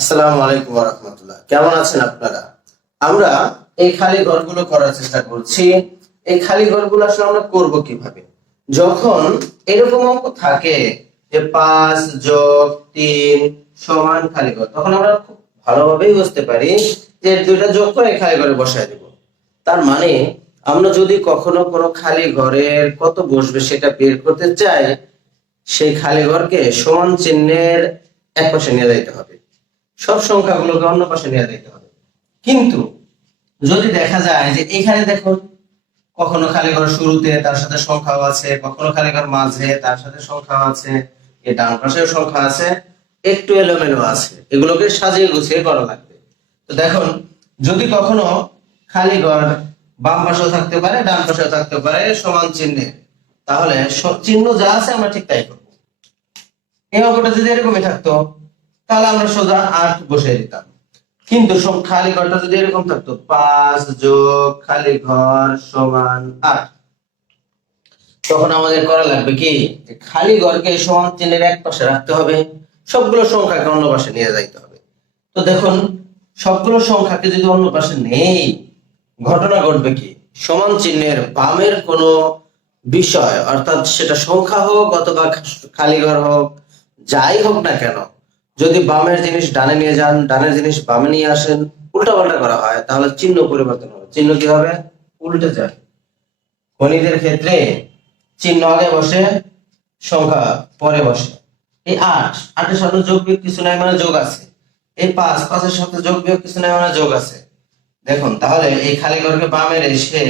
আসসালামু আলাইকুম রহমতুল্লাহ। কেমন আছেন আপনারা? আমরা এই খালি ঘরগুলো করার চেষ্টা করছি। এই খালি ঘরগুলো আসলে আমরা করব কীভাবে? যখন এরকম অঙ্ক থাকে যে পাঁচ যোগ তিন সমান খালি ঘর, তখন আমরা খুব ভালোভাবেই বুঝতে পারি যে দুইটা যোগ করে খালি ঘরে বসায় দেব। তার মানে আমরা যদি কখনো কোনো খালি ঘরের কত বসবে সেটা বের করতে চাই, সেই খালি ঘরকে সমান চিহ্নের এক পাশে নিয়ে যাইতে হবে। সব সংখ্যাগুলোকে অন্য পাশে নিয়ে যেতে হবে। কিন্তু যদি দেখা যায় যে এখানে দেখুন কখনো খালি ঘর শুরুতে তার সাথে সংখ্যাও আছে, কখনো খালি ঘর মাঝে তার সাথে সংখ্যাও আছে, এ ডান পাশেও সংখ্যা আছে, একটু এলোমেলো আছে, এগুলোকে সাজিয়ে গুছিয়ে করা লাগবে। তো দেখুন, যদি কখনো খালি ঘর বাম পাশেও থাকতে পারে, ডান পাশেও থাকতে পারে, সমান চিহ্নে, তাহলে চিহ্ন যা আছে আমরা ঠিক তাই করব। এই অঙ্কটা যদি এরকমই থাকতো তাহলে আমরা সোজা আট বসিয়ে দিতাম। কিন্তু খালি ঘরটা যদি এরকম থাকতো, পাঁচ যোগ খালি ঘর সমান আট। তখন আমাদের করা লাগবে কি? খালি ঘরকে সমান চিহ্নের এক পাশে রাখতে হবে, সবগুলো সংখ্যাকে অন্য পাশে নিয়ে যাইতে হবে। তো দেখুন, সবগুলো সংখ্যাকে যদি অন্য পাশে নেই, ঘটনা ঘটবে কি? সমান চিহ্নের বামের কোনো বিষয়, অর্থাৎ সেটা সংখ্যা হোক অথবা খালি ঘর হোক, যাই হোক না কেন যদি বামের জিনিস ডানে নিয়ে যান, ডানের জিনিস বামে নিয়ে আসেন উল্টা পাল্টা করা হয়, তাহলে চিহ্ন পরিবর্তন হবে। চিহ্ন কি হবে? উল্টে যায়। গণিতের ক্ষেত্রে চিহ্ন আগে বসে, সংখ্যা পরে বসে। এই আট, আটের সাথে যোগ বিয়োগ কিছু নাই মানে যোগ আছে। এই পাঁচ, পাঁচের সাথে যোগ বিয়োগ কিছু নাই মানে যোগ আছে। দেখুন, তাহলে এই খালি ঘরকে বামে রেখে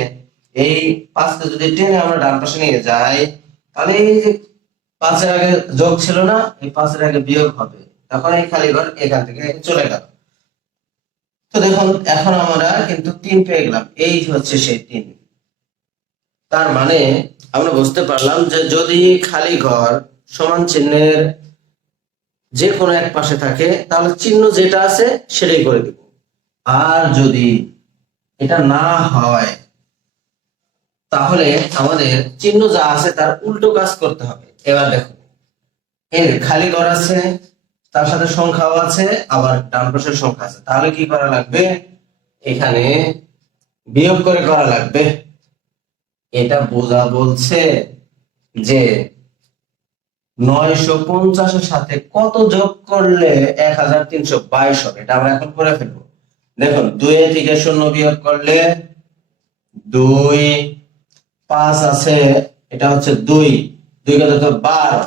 এই পাঁচকে যদি টেনে আমরা ডান পাশে নিয়ে যাই, তাহলে এই যে পাঁচের আগে যোগ ছিল না, এই পাঁচের আগে বিয়োগ হবে। তখন এই খালি ঘর এখান থেকে চলে গেল। তো দেখুন, এখন আমরা কিন্তু তিন পেয়ে গেলাম। এই হচ্ছে সেই তিন। তার মানে আমরা বুঝতে পারলাম যে যদি খালি ঘর সমান চিহ্নের যে কোনো এক পাশে থাকে, তাহলে চিহ্ন যেটা আছে সেটাই করে দিব। আর যদি এটা না হয়, তাহলে আমাদের চিহ্ন যা আছে তার উল্টো কাজ করতে হবে। এবার দেখুন, এর খালি ঘর আছে তার সাথে সংখ্যাও আছে, আবার ডান পাশের সংখ্যা আছে। তাহলে কি করা লাগবে? এখানে বিয়োগ করে করা লাগবে। এটা বোঝা বলছে যে নয়শো পঞ্চাশের সাথে কত যোগ করলে এক হাজার তিনশো বাইশ হবে? এটা আমরা এখন করে ফেলব। দেখুন দুই থেকে শূন্য বিয়োগ করলে দুই পাঁচ আছে, এটা হচ্ছে দুই। দুই কত বারো।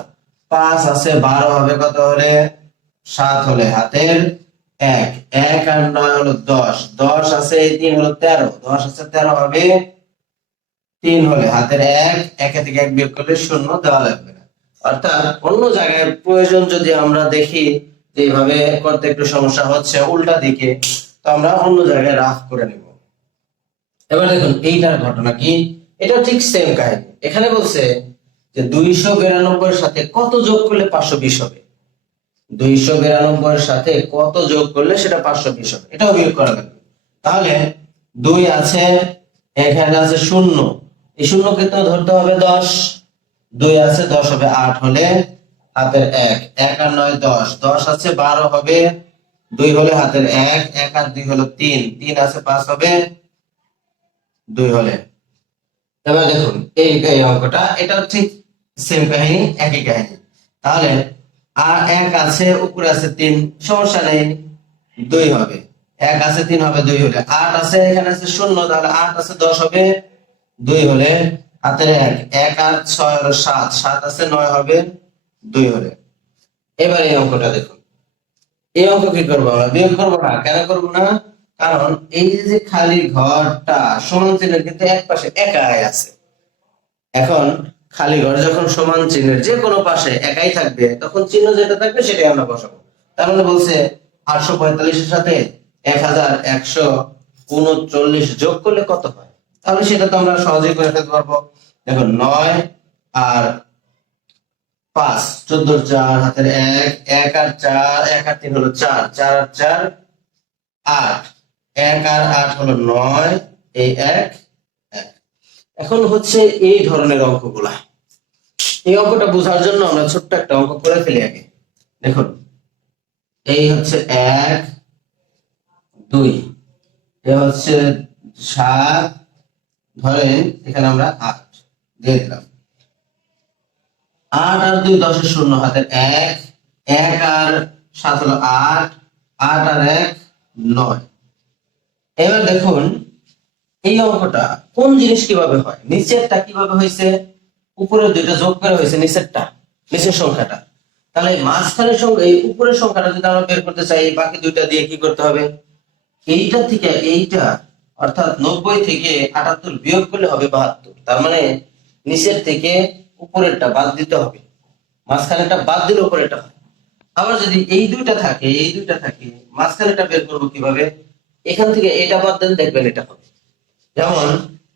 পাঁচ আছে, বারো হবে কত হলে? সাত হলে হাতের এক এক আর নয় হলো দশ দশ আছে তিন হলো তেরো, দশ আছে তেরো হবে তিন হলে হাতের এক, একে থেকে এক বিয়োগ করলে শূন্য দেওয়া লাগবে না। অর্থাৎ অন্য জায়গায় প্রয়োজন যদি আমরা দেখি যে এইভাবে করতে একটু সমস্যা হচ্ছে উল্টা দিকে, তো আমরা অন্য জায়গায় রাফ করে নিব। এবার দেখুন, এইটার ঘটনা কি? এটা ঠিক সেম কাহিনী। এখানে বলছে যে দুইশো বিরানব্বই সাথে কত যোগ করলে পাঁচশো বিশ হবে? দুইশো বিরানব্বই সাথে কত যোগ করলে সেটা পাঁচশো বিশ হবে? এটাও বিয়োগ করা লাগবে। তাহলে দুই আছে, এখানে আছে শূন্য। এই শূন্যকে তো ধরতে হবে দশ। দুই আছে, দশ হবে আট হলে হাতের এক। এক আর নয়, দশ। দশ আছে, বারো হবে। দুই হলে হাতের এক। এক আর দুই হলো তিন। তিন আছে, পাঁচ হবে। দুই হলে। এবার দেখুন, এই এই অঙ্কটা, এটা ঠিক সেম কাহিনী, একই কাহিনী। তাহলে আর এক আছে, উপরে আছে তিন। সমস্যা নেই, দুই হবে। এক আছে, তিন হবে, দুই হলে। আট আছে, এখানে আছে শূন্য, তাহলে আট আছে, দশ হবে, দুই হলে হাতের এক। এক আর ছয় হলো সাত। সাত আছে, নয় হবে, দুই হলে। এবার এই অঙ্কটা দেখুন। এই অঙ্ক কি করব আমরা? বিয়োগ করব না। কেন করব না? কারণ এই যে খালি ঘরটা সমান চিহ্নের কিন্তু এক পাশে একাই আছে। এখন খালি ঘর যখন সমান চিহ্নের যে কোনো পাশে একাই থাকবে, তখন চিহ্ন যেটা থাকবে সেটাই আমরা বসাবো। তার মানে বলছে আটশো পঁয়তাল্লিশের সাথে এক হাজার একশো উনচল্লিশ যোগ করলে কত হয়? তাহলে সেটা তো আমরা সহজেই করে ফেলতে পারব। দেখো নয় আর পাঁচ চোদ্দ চার, হাতের এক এক আর চার, এক আর তিন হলো চার চার আর চার, আট। এক আর আট হলো নয়, এই এক এক এখন হচ্ছে এই ধরনের অঙ্কগুলা। এই অঙ্কটা বোঝার জন্য আমরা ছোট্ট একটা অঙ্ক করে ফেলি আগে। দেখুন, এই হচ্ছে এক, দুই, এ হচ্ছে সাত, ধরেন এখানে আমরা আট দিয়ে দিলাম। আট আর দুই দশের শূন্য, হাতের এক এক আর সাত হলো আট আট আর এক নয়। এবার দেখুন এই অঙ্কটা কোন জিনিস কীভাবে হয়? নিচেরটা কীভাবে হয়েছে? উপরের দুইটা যোগ করে হয়েছে নিচেরটা, নিচের সংখ্যাটা। তাহলে মাঝখানের সংখ্যা এই উপরের সংখ্যাটা যদি আমরা বের করতে চাই বাকি দুইটা দিয়ে কি করতে হবে? এইটা থেকে এইটা, অর্থাৎ নব্বই থেকে আটাত্তর বিয়োগ করলে হবে বাহাত্তর। তার মানে নিচের থেকে উপরেরটা বাদ দিতে হবে। মাঝখানেরটা বাদ দিলে উপরেরটা হয় আবার যদি এই দুইটা থাকে, এই দুইটা থাকে, মাঝখানেরটা বের করব কীভাবে? এখান থেকে এটা বাদ দেন, দেখবেন এটা হবে। যেমন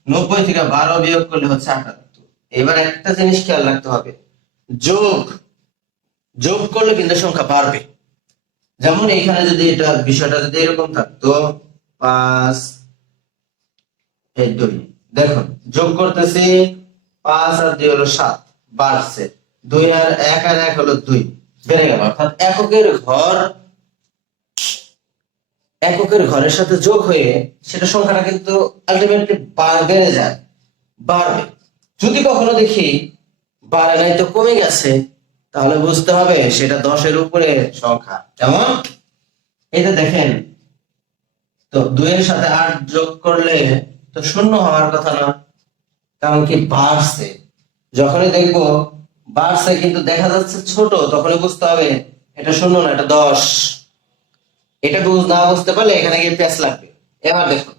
নব্বই থেকে বারো বিয়োগ করলে হচ্ছে আটাত্তর। এবার একটা জিনিস খেয়াল রাখতে হবে। যোগ যোগ করলে কিন্তু সংখ্যা বাড়বে। যেমন এখানে যদি এটা বিষয়টা যদি এরকম থাকতো পাঁচ দুই দেখুন, যোগ করতেছি, পাঁচ আর দুই হলো সাত, বাড়ছে। দুই আর এক আর এক হলো দুই। বেড়ে গেল। অর্থাৎ এককের ঘর এককের ঘরের সাথে যোগ হয়ে সেটা সংখ্যাটা কিন্তু আলটিমেটলি বেড়ে যায়, বাড়বে। যদি কখনো দেখি বাড়ে নাই তো কমে গেছে, তাহলে বুঝতে হবে সেটা দশের উপরে সংখ্যা। কেমন এটা দেখেন, তো দুইয়ের সাথে আট যোগ করলে তো শূন্য হওয়ার কথা না, কারণ কি বাড়ছে। যখনই দেখব বাড়ছে কিন্তু দেখা যাচ্ছে ছোট, তখনই বুঝতে হবে এটা শূন্য না, এটা দশ। এটা বুঝ না বুঝতে পারলে এখানে গিয়ে প্যাচ লাগবে। এবার দেখুন।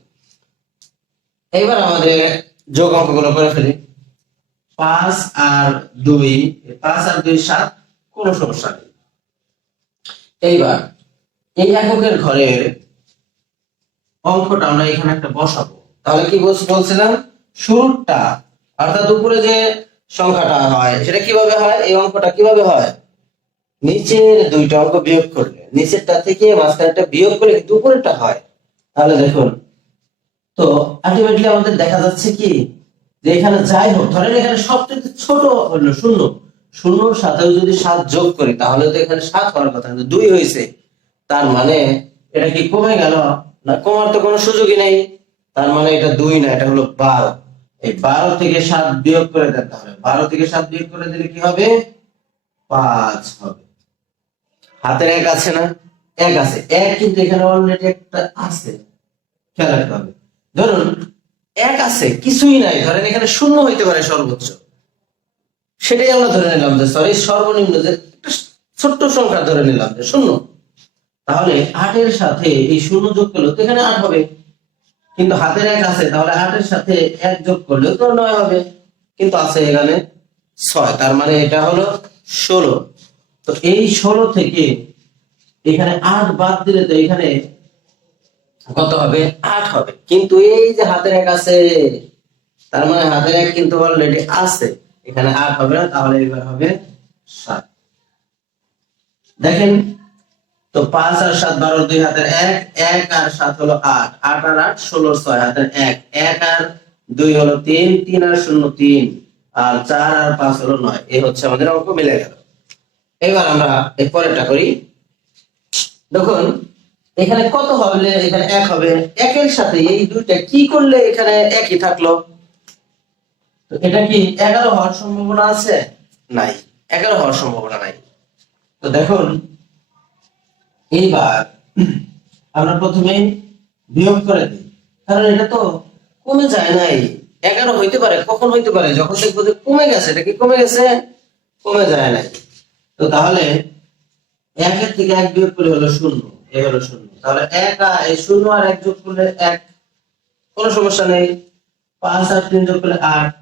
এবার আমাদের যোগ অঙ্কগুলো করে ফেলি। পাঁচ আর দুই পাঁচ আর দুই সাত, কোনো সমস্যা নেই। এইবার এই এককের ঘরের অঙ্কটা আমরা এখানে একটা বসাবো। তাহলে কি বলছ- বলছিলাম? শুরুটা অর্থাৎ উপরে যে সংখ্যাটা হয়, সেটা কীভাবে হয়? এই অঙ্কটা কীভাবে হয়? নিচের দুইটা অঙ্ক বিয়োগ করলে, নিচেরটা থেকে মাঝখানেরটা বিয়োগ করলে কিন্তু উপরেরটা হয়। তাহলে দেখুন, তো আলটিমেটলি আমাদের দেখা যাচ্ছে কি, যে এখানে যাই হোক, ধরেন এখানে সবচেয়ে ছোট হলো শূন্য। শূন্যর সাথেও যদি সাত যোগ করি, তাহলে তো এখানে সাত হওয়ার কথা, কিন্তু দুই হয়েছে। তার মানে এটা কি কমে গেল? না, কমার তো কোনো সুযোগই নেই। তার মানে এটা দুই না, এটা হলো বারো। এই বারো থেকে সাত বিয়োগ করে দেন তাহলে। বারো থেকে সাত বিয়োগ করে দিলে কি হবে? পাঁচ হবে। হাতের এক আছে না? এক আছে। এক কিন্তু এখানে অলরেডি একটা আছে। খেয়াল রাখতে হবে। ধরুন, এক আছে, কিছুই নাই। ধরেন এখানে শূন্য হইতে পারে সর্বোচ্চ। সেটাই আমরা ধরে নিলাম যে সরি সর্বনিম্ন যে, একটা ছোট্ট সংখ্যা ধরে নিলাম যে, শূন্য। তাহলে আটের সাথে এই শূন্য যোগ করলে তো এখানে আট হবে। কিন্তু হাতের এক আছে, তাহলে আটের সাথে এক যোগ করলেও তো নয় হবে। কিন্তু আছে এখানে ছয়। তার মানে এটা হলো ষোলো। তো এই ষোলো থেকে এখানে আট বাদ দিলে তো এখানে কত হবে? আট হবে। কিন্তু এই যে হাতের এক আছে, তার মানে হাতের এক কিন্তু অলরেডি আছে। এখানে আট হবে না, তাহলে এবার হবে সাত। দেখেন, তো পাঁচ আর সাত বারো দুই হাতের এক এক আর সাত হলো আট। আট আর আট, ষোলো ছয় হাতের এক। এক আর দুই হলো তিন তিন আর শূন্য তিন। আর চার আর পাঁচ হলো নয়। এ হচ্ছে আমাদের অঙ্ক, মিলে গেল। এবার আমরা এর পরেরটা করি। দেখুন, এখানে কত হবে? এখানে এক হবে। একের সাথে এই দুইটা কি করলে এখানে একই থাকল? এটা কি এগারো হওয়ার সম্ভাবনা আছে? নাই, এগারো হওয়ার সম্ভাবনা নাই। তো দেখুন, এইবার আমরা প্রথমে বিয়োগ করে দিই। কারণ এটা তো কমে যায় নাই। এগারো হইতে পারে, কখন হইতে পারে? যখন দেখব যে কমে গেছে, এটা কি কমে গেছে? কমে যায় নাই। তো তাহলে একের থেকে এক বিয়োগ করলে হলো শূন্য এ হলো শূন্য। তাহলে এক আর শূন্য আর এক যোগ করলে এক। কোনো সমস্যা নেই, পাঁচ আর তিন যোগ করলে আট,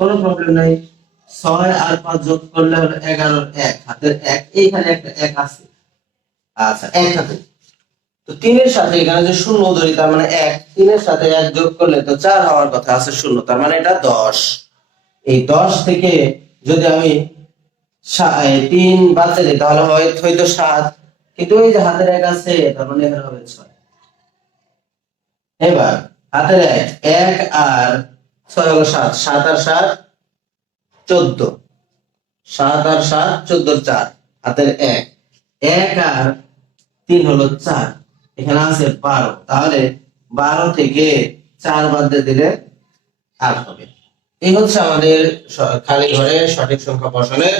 কোনো প্রবলেম নেই। ছয় আর পাঁচ যোগ করলে হলো এগারোর এক, হাতের এক। এইখানে একটা এক আছে। আচ্ছা এক হাতে। তো তিনের সাথে এখানে যে শূন্য ধরি, তার মানে এক। তিনের সাথে এক যোগ করলে তো চার হওয়ার কথা আছে শূন্য, তার মানে এটা দশ। এই দশ থেকে যদি আমি তিন বাদতে দিই তাহলে হয় হয়তো সাত। কিন্তু এই যে হাতের এক আছে, তার মানে এখানে হবে ছয়। এবার, হাতের এক এক আর ছয় হলো সাত। সাত আর সাত, চোদ্দ। সাত আর সাত, চোদ্দ চার। হাতের এক। এক আর তিন হলো চার। এখানে আছে বারো। তাহলে বারো থেকে চার বাদ দিয়ে দিলে আট হবে। এই হচ্ছে আমাদের খালি ঘরে সঠিক সংখ্যা বসানোর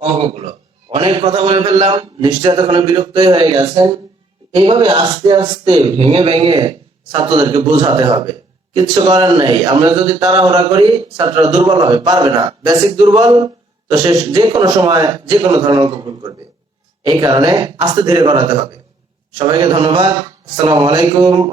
অঙ্কগুলো। অনেক কথা বলে ফেললাম, নিশ্চয় এতক্ষণে বিরক্ত হয়ে গেছেন। এইভাবে আস্তে আস্তে, ভেঙে ভেঙে ছাত্রদেরকে বোঝাতে হবে। কিচ্ছু করার নাই। আমরা যদি তাড়াহুড়া করি, ছাত্ররা দুর্বল হবে, পারবে না। বেসিক দুর্বল, তো সে যে কোনো সময়, যে কোনো ধরনের অঙ্ক করবে। এই কারণে আস্তে ধীরে করাতে হবে। সবাইকে ধন্যবাদ। আসসালামু আলাইকুম।